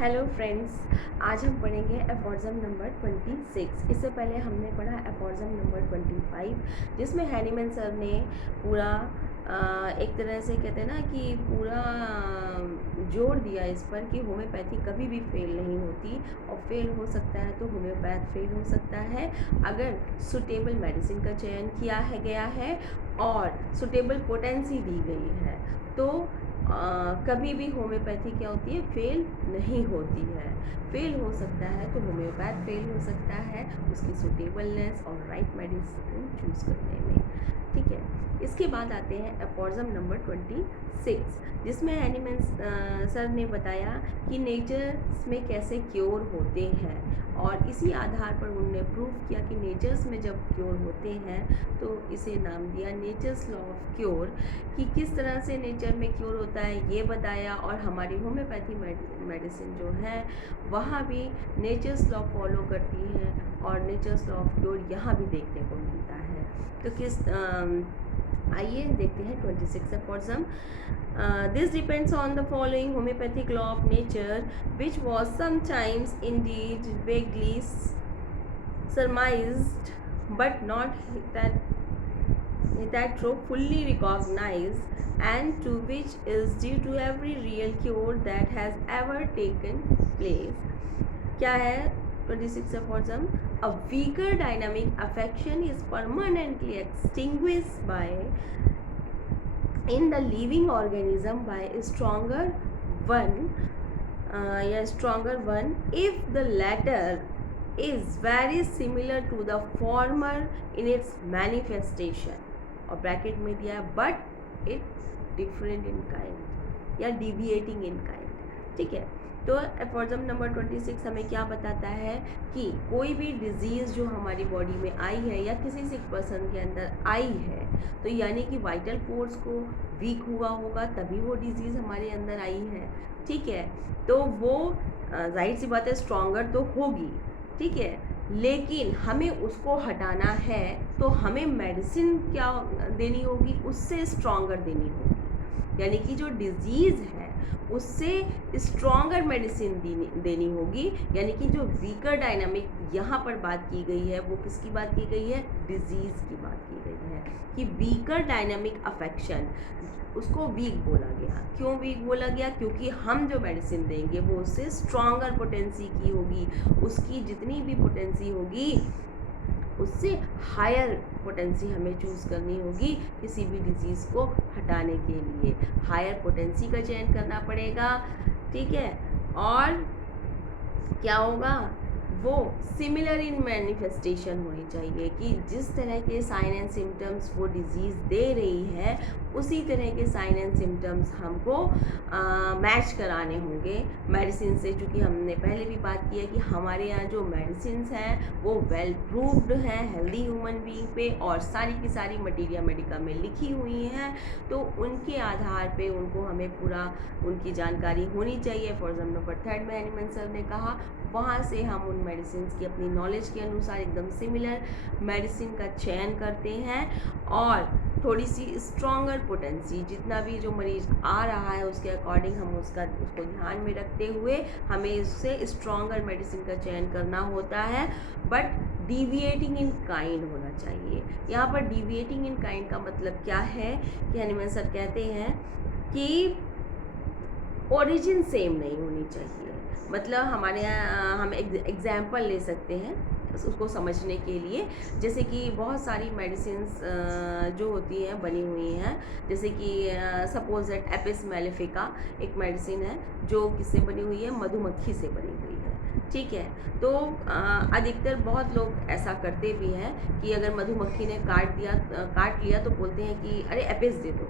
Hello friends, आज हम पढ़ेंगे एफॉर्ज़म नंबर 26। इससे पहले हमने पढ़ा एफॉर्ज़म नंबर 25, जिसमें हैनीमैन सर ने पूरा एक तरह से कहते हैं ना कि पूरा जोर दिया इस पर कि होम्योपैथी कभी भी फेल नहीं होती, और फेल हो सकता है तो होम्योपैथ फेल हो सकता है अगर सुटेबल मेडिसिन का चयन किया गया है और सुटेबल पोटेंसी दी गई है तो कभी भी होम्योपैथी क्या होती है, फेल नहीं होती है। फेल हो सकता है तो होम्योपैथ फेल हो सकता है उसकी सुटेबलनेस और राइट मेडिसिन चूज़ करने में। ठीक है, इसके बाद आते हैं एफॉर्ज़म नंबर 26, जिसमें हैनीमैन सर ने बताया कि नेचर्स में कैसे क्योर होते हैं, और इसी आधार पर उन्होंने प्रूव किया कि नेचर्स में जब क्योर होते हैं तो इसे नाम दिया नेचर्स लॉ ऑफ क्योर, कि किस तरह से नेचर में क्योर होता है ये बताया। और हमारी होम्योपैथी मेडिसिन जो है वहाँ भी नेचर्स लॉ फॉलो करती है, और नेचर्स लॉ ऑफ क्योर यहाँ भी देखने को मिलता है। तो आइए देखते हैं 26 एफॉर्ज़म। This depends on the following homeopathic law of nature, which was sometimes indeed vaguely surmised, but not hitherto fully recognized, and to which is due to every real cure that has ever taken place. क्या है 26 एफॉर्ज़म? A weaker dynamic affection is permanently extinguished by in the living organism by a stronger one if the latter is very similar to the former in its manifestation, और bracket में दिया है but it different in kind या deviating in kind. ठीक है, तो एफॉर्ज़म number 26 हमें क्या बताता है कि कोई भी डिजीज़ जो हमारी बॉडी में आई है या किसी सिक पर्सन के अंदर आई है, तो यानी कि वाइटल फोर्स को वीक हुआ होगा तभी वो डिजीज़ हमारे अंदर आई है। ठीक है, तो वो जाहिर सी बात है स्ट्रॉन्गर तो होगी, ठीक है, लेकिन हमें उसको हटाना है तो हमें मेडिसिन क्या देनी होगी, उससे स्ट्रॉन्गर देनी होगी। यानी कि जो डिजीज़ है उससे स्ट्रॉन्गर मेडिसिन देनी होगी। यानी कि जो वीकर डायनामिक यहाँ पर बात की गई है वो किसकी बात की गई है, डिजीज़ की बात की गई है कि वीकर डायनामिक अफेक्शन, उसको वीक बोला गया। क्यों वीक बोला गया? क्योंकि हम जो मेडिसिन देंगे वो उससे स्ट्रॉन्गर पोटेंसी की होगी, उसकी जितनी भी पोटेंसी होगी उससे हायर पोटेंसी हमें चूज़ करनी होगी किसी भी डिजीज़ को हटाने के लिए। हायर पोटेंसी का चयन करना पड़ेगा, ठीक है, और क्या होगा, वो सिमिलर इन मैनिफेस्टेशन होनी चाहिए कि जिस तरह के साइन एंड सिम्टम्स वो डिज़ीज़ दे रही है उसी तरह के साइन एंड सिम्टम्स हमको मैच कराने होंगे मेडिसिन से। चूँकि हमने पहले भी बात की है कि हमारे यहाँ जो मेडिसिन्स हैं वो वेल प्रूव्ड हैं हेल्दी ह्यूमन बीइंग पे, और सारी की सारी मटीरिया मेडिका में लिखी हुई हैं, तो उनके आधार पे उनको हमें पूरा उनकी जानकारी होनी चाहिए। एफॉर्ज़म नंबर 3 में हैनीमैन सर ने कहा, वहाँ से हम उन मेडिसिन की अपनी नॉलेज के अनुसार एकदम सिमिलर मेडिसिन का चयन करते हैं, और थोड़ी सी स्ट्रॉन्गर पोटेंसी जितना भी जो मरीज़ आ रहा है उसके अकॉर्डिंग हम उसको ध्यान में रखते हुए हमें इससे स्ट्रॉन्गर मेडिसिन का चयन करना होता है, बट डिविएटिंग इन काइंड होना चाहिए। यहाँ पर डिविएटिंग इन काइंड का मतलब क्या है कि हैनीमैन सर कहते हैं कि ओरिजिन सेम नहीं होनी चाहिए। मतलब हमारे यहाँ हम एग्जाम्पल ले सकते हैं उसको समझने के लिए, जैसे कि बहुत सारी मेडिसिन्स जो होती हैं बनी हुई हैं, जैसे कि सपोज दैट एपिस मेलिफिका एक मेडिसिन है जो किससे बनी हुई है, मधुमक्खी से बनी हुई है। ठीक है, तो अधिकतर बहुत लोग ऐसा करते भी हैं कि अगर मधुमक्खी ने काट लिया तो बोलते हैं कि अरे एपिस दे दो,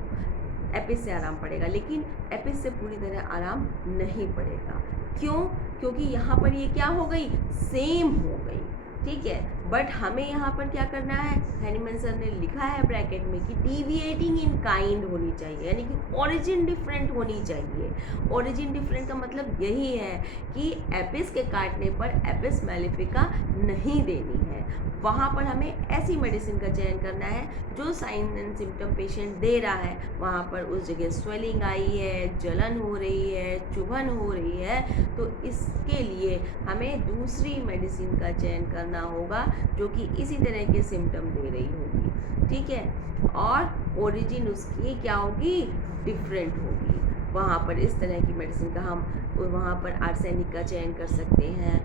एपिस से आराम पड़ेगा, लेकिन एपिस से पूरी तरह आराम नहीं पड़ेगा। क्यों? क्योंकि यहाँ पर ये क्या हो गई, सेम हो गई। ठीक है, बट हमें यहाँ पर क्या करना है, हैनीमैन सर ने लिखा है ब्रैकेट में कि डिविएटिंग इन काइंड होनी चाहिए, यानी कि ओरिजिन डिफरेंट होनी चाहिए। ओरिजिन डिफरेंट का मतलब यही है कि एपिस के काटने पर एपिस मेलिफिका नहीं देनी है, वहाँ पर हमें ऐसी मेडिसिन का चयन करना है जो साइन एंड सिम्टम पेशेंट दे रहा है, वहाँ पर उस जगह स्वेलिंग आई है, जलन हो रही है, चुभन हो रही है, तो इसके लिए हमें दूसरी मेडिसिन का चयन करना होगा जो कि इसी तरह के सिम्टम दे रही होगी, ठीक है। और ओरिजिन उसकी क्या होगी, डिफरेंट होगी। वहाँ पर इस तरह की मेडिसिन का हम वहाँ पर आर्सेनिक का चयन कर सकते हैं,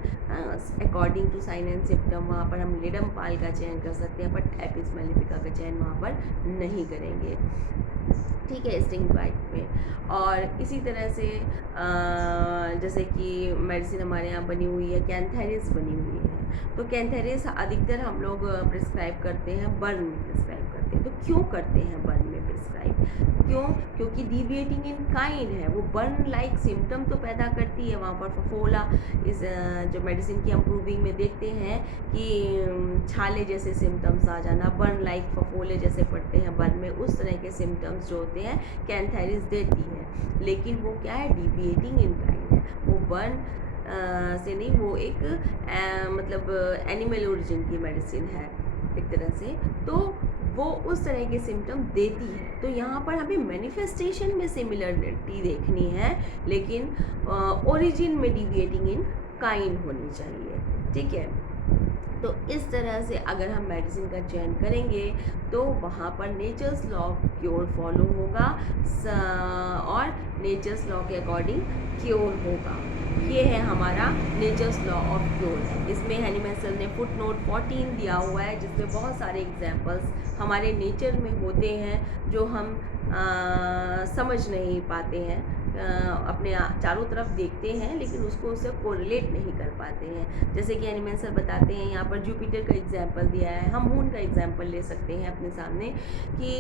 according to sign and symptom. वहाँ पर हम लिडमपाल का चयन कर सकते हैं, बट एपिस मेलिफिका का चयन वहाँ पर नहीं करेंगे, ठीक है, स्टिंग बाइट में। और इसी तरह से जैसे कि मेडिसिन हमारे यहाँ बनी हुई है, कैंथेरिस बनी हुई है, तो कैंथेरिस अधिकतर हम लोग प्रिस्क्राइब करते हैं, बर्न में प्रिस्क्राइब करते हैं। तो क्यों करते हैं बर्न में प्रिस्क्राइब, क्यों? क्योंकि डिविएटिंग इन काइंड है, वो बर्न लाइक सिम्टम तो पैदा करती है। वहाँ पर फफोला इस जो मेडिसिन की हम प्रूविंग में देखते हैं कि छाले जैसे सिम्टम्स आ जाना, बर्न लाइक फफोले जैसे पड़ते हैं बर्न में, उस तरह के सिम्टम्स जो होते हैं कैंथेरिस देती है। लेकिन वो क्या है, डिविएटिंग इन काइंड है, वो बर्न से नहीं, वो एक मतलब एनिमल ओरिजिन की मेडिसिन है एक तरह से, तो वो उस तरह के सिम्टम देती है। तो यहाँ पर हमें मैनिफेस्टेशन में सिमिलरिटी देखनी है, लेकिन ओरिजिन में डिविएटिंग इन काइंड होनी चाहिए, ठीक है। तो इस तरह से अगर हम मेडिसिन का चयन करेंगे तो वहाँ पर nature's law of cure follow होगा और नेचर्स लॉ के अकॉर्डिंग क्योर होगा। ये है हमारा नेचर्स लॉ ऑफ क्योर। इसमें हैनीमैन सर ने फुट नोट 14 दिया हुआ है, जिसमें बहुत सारे एग्जाम्पल्स हमारे नेचर में होते हैं जो हम समझ नहीं पाते हैं, अपने चारों तरफ देखते हैं लेकिन उसको उससे कोरिलेट नहीं कर पाते हैं। जैसे कि हैनीमैन सर बताते हैं, यहाँ पर जुपिटर का एग्जाम्पल दिया है, हम मून का एग्जाम्पल ले सकते हैं अपने सामने कि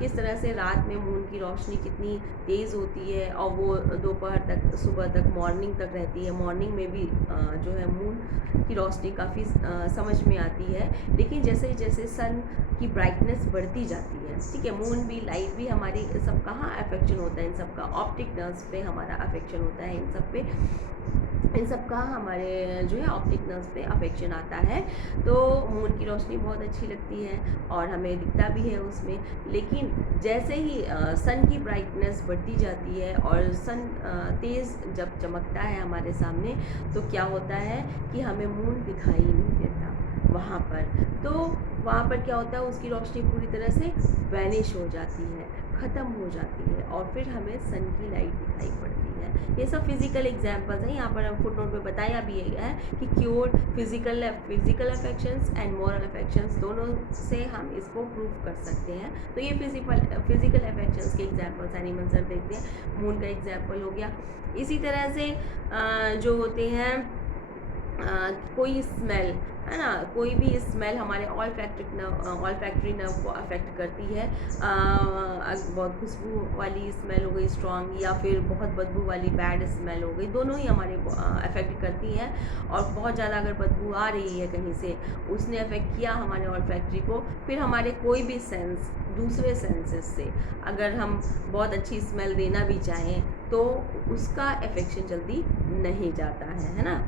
किस तरह से रात में मून की रोशनी कितनी तेज़ होती है और वो दोपहर तक, सुबह तक, मॉर्निंग तक रहती है। मॉर्निंग में भी जो है मून की रोशनी काफ़ी समझ में आती है, लेकिन जैसे जैसे सन की ब्राइटनेस बढ़ती जाती है, ठीक है, मून भी, लाइट भी, हमारी सब कहाँ अफेक्शन होता है, इन सब का ऑप्टिक नर्व्स पे हमारा अफेक्शन होता है, इन सब का हमारे जो है ऑप्टिक नर्व्स पे अफेक्शन आता है। तो मून की रोशनी बहुत अच्छी लगती है और हमें दिखता भी है उसमें, लेकिन जैसे ही सन की ब्राइटनेस बढ़ती जाती है और सन तेज़ जब चमकता है हमारे सामने, तो क्या होता है कि हमें मून दिखाई नहीं देता वहाँ पर। तो वहाँ पर क्या होता है, उसकी रोशनी पूरी तरह से वैनिश हो जाती है, ख़त्म हो जाती है और फिर हमें सन की लाइट दिखाई पड़ती है। ये सब फिज़िकल एग्जांपल्स हैं, यहाँ पर हम फुट नोट में बताया भी है कि cure physical affections and moral affections दोनों से हम इसको प्रूव कर सकते हैं। तो ये फिज़िकल अफेक्शंस के एग्जांपल्स हैनीमैन सर देते हैं, मून का एग्जांपल हो गया। इसी तरह से जो होते हैं कोई स्मेल है ना, कोई भी स्मेल हमारे ऑलफैक्टरी नर्व को अफेक्ट करती है। बहुत खुशबू वाली स्मेल हो गई स्ट्रॉन्ग, या फिर बहुत बदबू वाली बैड स्मेल हो गई, दोनों ही हमारे अफेक्ट करती हैं। और बहुत ज़्यादा अगर बदबू आ रही है कहीं से, उसने अफेक्ट किया हमारे ऑलफैक्टरी को, फिर हमारे कोई भी सेंस, दूसरे सेंसेस से अगर हम बहुत अच्छी स्मेल देना भी चाहें तो उसका अफेक्शन जल्दी नहीं जाता है ना।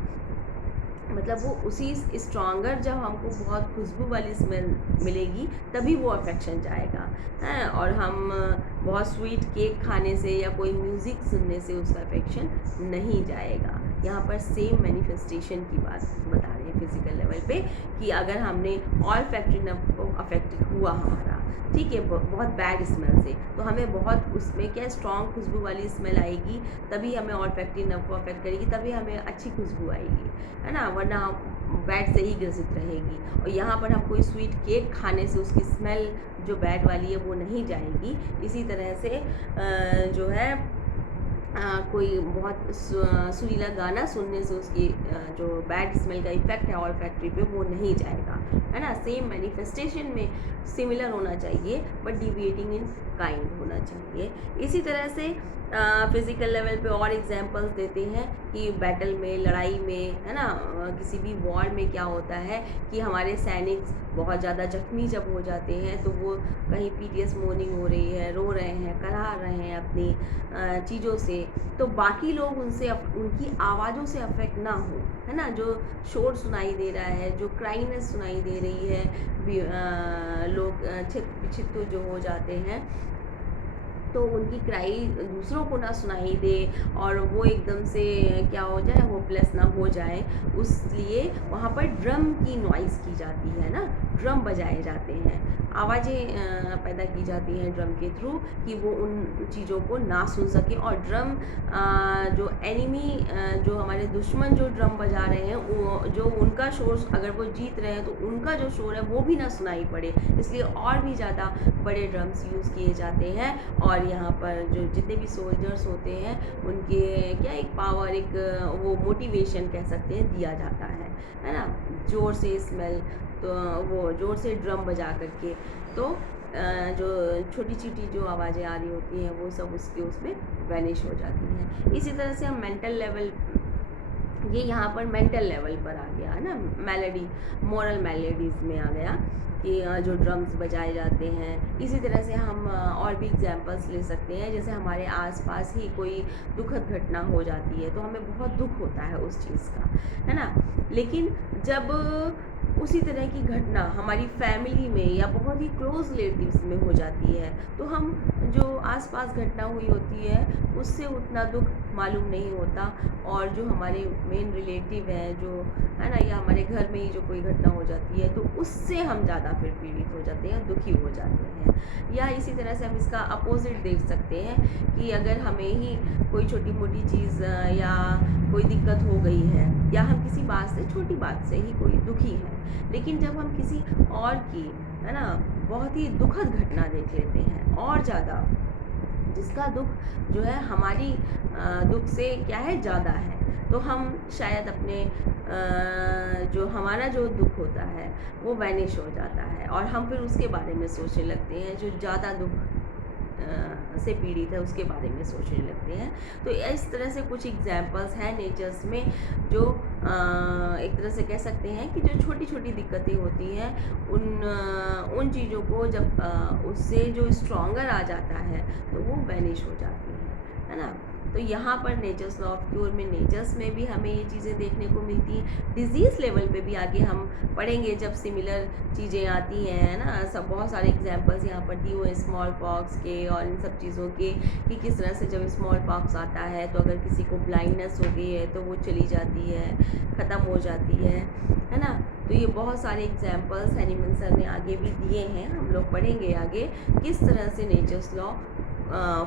मतलब वो उसी स्ट्रॉन्गर, जब हमको बहुत खुशबू वाली स्मेल मिलेगी तभी वो अफेक्शन जाएगा, हैं। और हम बहुत स्वीट केक खाने से या कोई म्यूज़िक सुनने से उसका अफेक्शन नहीं जाएगा। यहाँ पर सेम मैनिफेस्टेशन की बात बता रहे हैं फिजिकल लेवल पे, कि अगर हमने ऑलफैक्टरी नर्व को अफेक्ट हुआ हमारा, ठीक है, बहुत बैड स्मेल से, तो हमें बहुत उसमें क्या स्ट्रॉन्ग खुशबू वाली स्मेल आएगी, तभी हमें ऑलफैक्टरी नर्व को अफेक्ट करेगी, तभी हमें अच्छी खुशबू आएगी, है ना, वरना बैड से ही ग्रसित रहेगी। और यहाँ पर हम कोई स्वीट केक खाने से उसकी स्मेल जो बैड वाली है वो नहीं जाएगी। इसी तरह से जो है कोई बहुत सुरीला गाना सुनने से उसकी जो बैड स्मेल का इफ़ेक्ट है ऑलफैक्टरी पे वो नहीं जाएगा। है ना, सेम मैनिफेस्टेशन में सिमिलर होना चाहिए बट डिविएटिंग इन काइंड होना चाहिए। इसी तरह से फिज़िकल लेवल पे और एग्जांपल्स देते हैं कि बैटल में, लड़ाई में, है ना, किसी भी वॉर में क्या होता है कि हमारे सैनिक बहुत ज़्यादा जख्मी जब हो जाते हैं तो वो कहीं पीटीएस मोर्निंग हो रही है, रो रहे हैं, कराह रहे हैं अपनी चीज़ों से, तो बाकी लोग उनसे उनकी आवाज़ों से अफेक्ट ना हो, है ना, जो शोर सुनाई दे रहा है, जो क्राइनेस सुनाई दे रही है, लोग छित्तू जो हो जाते हैं, तो उनकी क्राई दूसरों को ना सुनाई दे और वो एकदम से क्या हो जाए, होपलेस ना हो जाए, उसलिए वहाँ पर ड्रम की नॉइज़ की जाती है ना, ड्रम बजाए जाते हैं, आवाज़ें पैदा की जाती हैं ड्रम के थ्रू कि वो उन चीज़ों को ना सुन सके। और ड्रम जो एनिमी, जो हमारे दुश्मन जो ड्रम बजा रहे हैं, वो जो उनका शोर, अगर वो जीत रहे हैं तो उनका जो शोर है वो भी ना सुनाई पड़े, इसलिए और भी ज़्यादा बड़े ड्रम्स यूज़ किए जाते हैं। और यहाँ पर जो जितने भी सोल्जर्स होते हैं उनके क्या एक पावर, एक वो मोटिवेशन कह सकते हैं, दिया जाता है ना, ज़ोर से स्मेल, तो वो ज़ोर से ड्रम बजा करके, तो जो छोटी छोटी जो आवाज़ें आ रही होती हैं वो सब उसके उसमें वैनिश हो जाती हैं। इसी तरह से हम मेंटल लेवल, ये यहाँ पर मेंटल लेवल पर आ गया है ना, मेलोडी, मोरल मेलोडीज़ में आ गया कि जो ड्रम्स बजाए जाते हैं। इसी तरह से हम और भी एग्जांपल्स ले सकते हैं, जैसे हमारे आसपास ही कोई दुखद घटना हो जाती है तो हमें बहुत दुख होता है उस चीज़ का, है ना, लेकिन जब उसी तरह की घटना हमारी फैमिली में या बहुत ही क्लोज रिलेटिव्स में हो जाती है तो हम, जो आसपास घटना हुई होती है उससे उतना दुख मालूम नहीं होता, और जो हमारे मेन रिलेटिव हैं, जो है ना, या हमारे घर में ही जो कोई घटना हो जाती है तो उससे हम ज़्यादा फिर पीड़ित हो जाते हैं, दुखी हो जाते हैं। या इसी तरह से हम इसका अपोजिट देख सकते हैं कि अगर हमें ही कोई छोटी मोटी चीज़ या कोई दिक्कत हो गई है, या हम किसी बात से, छोटी बात से ही कोई दुखी है, लेकिन जब हम किसी और की, है ना, बहुत ही दुखद घटना देख लेते हैं और ज़्यादा, जिसका दुख जो है हमारी दुख से क्या है, ज़्यादा है, तो हम शायद अपने जो हमारा जो दुख होता है वो वैनिश हो जाता है और हम फिर उसके बारे में सोचने लगते हैं, जो ज़्यादा दुख से पीड़ित है उसके बारे में सोचने लगते हैं। तो इस तरह से कुछ एग्जांपल्स हैं नेचर्स में, जो एक तरह से कह सकते हैं कि जो छोटी छोटी दिक्कतें होती हैं उन चीज़ों को जब उससे जो स्ट्रॉन्गर आ जाता है तो वो वैनिश हो जाती है ना। तो यहाँ पर नेचर्स लॉ ऑफ क्यूर में, नेचर्स में भी हमें ये चीज़ें देखने को मिलती हैं। डिजीज़ लेवल पे भी आगे हम पढ़ेंगे जब सिमिलर चीज़ें आती हैं, है ना, सब बहुत सारे एग्जांपल्स यहाँ पर दिए हुए हैं स्मॉल पॉक्स के और इन सब चीज़ों के, कि किस तरह से जब स्मॉल पॉक्स आता है तो अगर किसी को ब्लाइंडनेस हो गई है तो वो चली जाती है, ख़त्म हो जाती है ना। तो ये बहुत सारे एग्जांपल्स हैनीमन सर ने आगे भी दिए हैं, हम लोग पढ़ेंगे आगे किस तरह से नेचर्स लॉ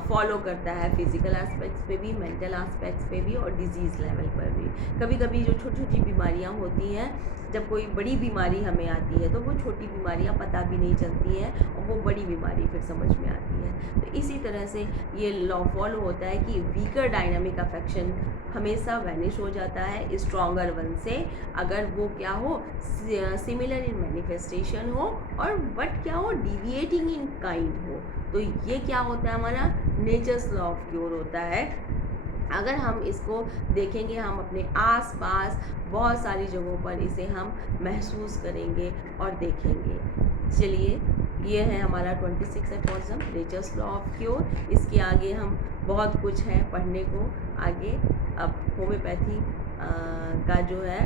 फॉलो करता है फिज़िकल एस्पेक्ट्स पे भी, मेंटल एस्पेक्ट्स पे भी और डिजीज़ लेवल पर भी। कभी कभी जो छोटी छोटी बीमारियां होती हैं, जब कोई बड़ी बीमारी हमें आती है तो वो छोटी बीमारियां पता भी नहीं चलती हैं और वो बड़ी बीमारी फिर समझ में आती है। तो इसी तरह से ये लॉ फॉलो होता है कि वीकर डायनामिक अफेक्शन हमेशा वैनिश हो जाता है स्ट्रॉन्गर वन से, अगर वो क्या हो, सिमिलर इन मैनिफेस्टेशन हो और बट क्या हो, डिविएटिंग इन काइंड हो। तो ये क्या होता है, हमारा नेचर्स लॉ ऑफ क्यूर होता है। अगर हम इसको देखेंगे, हम अपने आसपास बहुत सारी जगहों पर इसे हम महसूस करेंगे और देखेंगे। चलिए, ये है हमारा 26 एफॉर्म नेचर्स लॉ ऑफ क्यूर। इसके आगे हम बहुत कुछ है पढ़ने को आगे। अब होम्योपैथी का जो है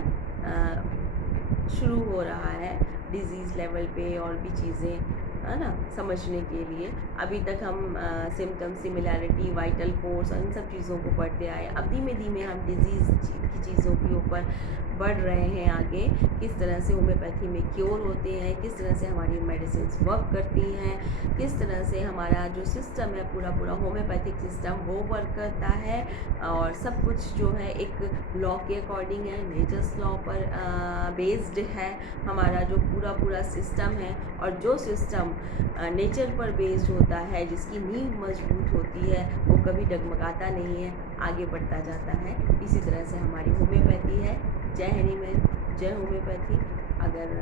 शुरू हो रहा है डिजीज़ लेवल पे और भी चीज़ें, है ना, समझने के लिए। अभी तक हम सिम्टम, सिमिलैरिटी, वाइटल फोर्स और इन सब चीज़ों को पढ़ते आए। अब धीमे धीमे हम डिजीज़ की चीज़ों के ऊपर बढ़ रहे हैं आगे, किस तरह से होम्योपैथी में क्योर होते हैं, किस तरह से हमारी मेडिसिन्स वर्क करती हैं, किस तरह से हमारा जो सिस्टम है पूरा पूरा होम्योपैथिक सिस्टम वो वर्क करता है, और सब कुछ जो है एक लॉ के अकॉर्डिंग है, नेचर्स लॉ पर बेस्ड है हमारा जो पूरा पूरा सिस्टम है। और जो सिस्टम नेचर पर बेस्ड होता है, जिसकी नींव मजबूत होती है, वो कभी डगमगाता नहीं है, आगे बढ़ता जाता है। इसी तरह से हमारी होम्योपैथी है। जय हनीमैन, जय होम्योपैथी। अगर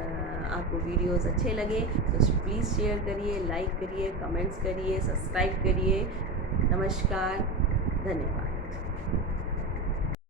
आपको वीडियोस अच्छे लगे तो प्लीज़ शेयर करिए, लाइक करिए, कमेंट्स करिए, सब्सक्राइब करिए। नमस्कार, धन्यवाद।